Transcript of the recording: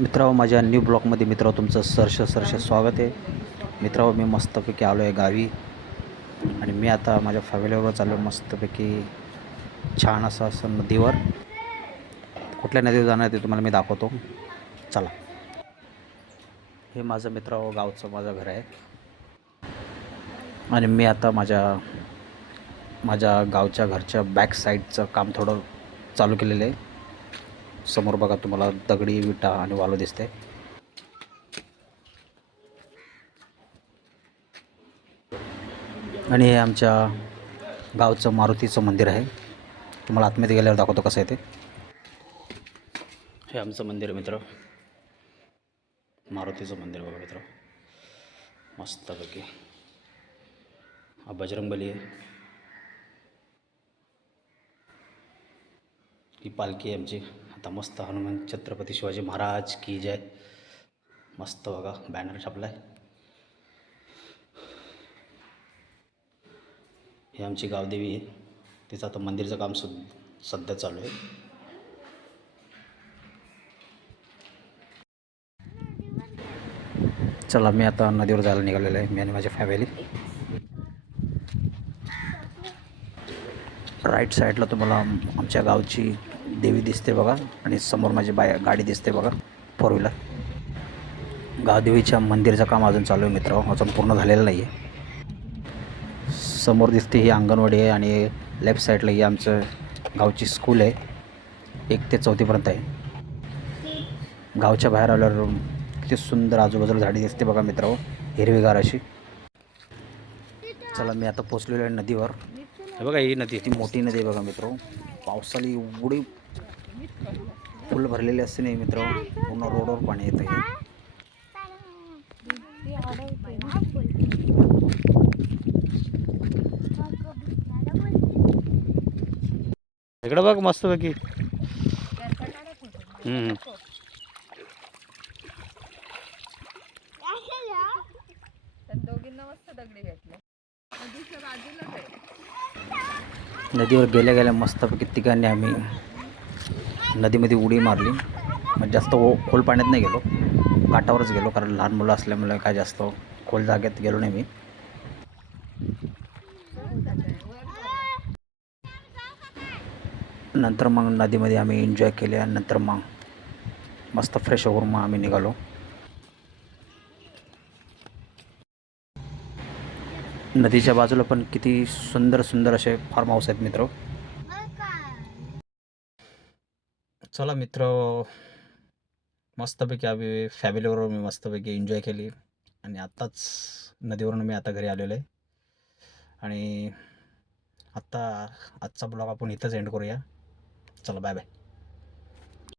मित्रांनो माझ्या न्यू ब्लॉकमध्ये मित्रांनो तुमचं सरश सरश स्वागत आहे. मित्रांनो मी मस्तपैकी आलो आहे गावी. आणि मी आता माझ्या फॅमिलीवर चाललो मस्तपैकी छान असं असं नदीवर. कुठल्या नदीवर जाणार ते तुम्हाला मी दाखवतो. चला. हे माझं मित्र गावचं माझं घर आहे. आणि मी आता माझ्या माझ्या गावच्या घरच्या बॅक साईडचं काम थोडं चालू केलेलं आहे. समोर बघा तुम्हाला दगडी विटा आणि वालू दिसते आणि हे आमच्या गावचं मारुतीचं मंदिर आहे. तुम्हाला आतमध्ये गेल्यावर दाखवतो कसं आहे ते. हे आमचं मंदिर मित्र. मारुतीचं मंदिर बघा मित्र. मस्तपैकी. हा बजरंगबली आहे. ही पालखी आहे आमची. आता मस्त हनुमान छत्रपती शिवाजी महाराज की जय। मस्त बघा बॅनर छापला आहे ही आमची गावदेवी आहे तिचं आता मंदिरचं काम सु सध्या चालू आहे. चला मी आता नदीवर जायला निघालेलो आहे मी आणि माझी फॅमिली राईट साईडला तुम्हाला आमच्या गावची देवी दिसते बघा आणि समोर माझी बाय गाडी दिसते बघा. फोर व्हीलर गावदेवीच्या मंदिरचं काम अजून चालू आहे मित्र. अजून पूर्ण झालेलं नाही आहे समोर दिसते ही अंगणवाडी आहे आणि लेफ्ट साईडला ही आमचं गावची स्कूल आहे. एक ते चौथीपर्यंत आहे. गावच्या बाहेर आल्यावर किती सुंदर आजूबाजूला झाडी दिसते बघा मित्र. हिरवीगार अशी. चला मी आता पोचलेलो आहे नदीवर. हे बघा ही नदी. ती मोठी नदी आहे बघा मित्र. पावसाळी एवढी फुल भरलेली असते नाही मित्र. पूर्ण रोडवर पाणी येतं इकडं बघ मस्त पैकी दोघींना मस्त दगडी भेटले नदीवर गेल्या गेल्या मस्तपैकी तिघांनी आम्ही नदीमध्ये उडी मारली. मग जास्त ओ खोल पाण्यात नाही गेलो. काठावरच गेलो कारण लहान मुलं असल्यामुळे काय जास्त खोल जागेत गेलो नाही मी. नंतर मग नदीमध्ये आम्ही एन्जॉय केले आणि नंतर मग मस्त फ्रेश होऊन मग आम्ही निघालो. नदीच्या बाजूला पण किती सुंदर सुंदर असे फार्म हाऊस आहेत मित्र. चला मित्र मस्तपैकी आम्ही फॅमिलीबरोबर मी मस्तपैकी एन्जॉय केली. आणि आत्ताच नदीवरून मी आता घरी आलेलो आहे. आणि आत्ता आजचा ब्लॉग आपण इथंच एंड करूया. चला बाय बाय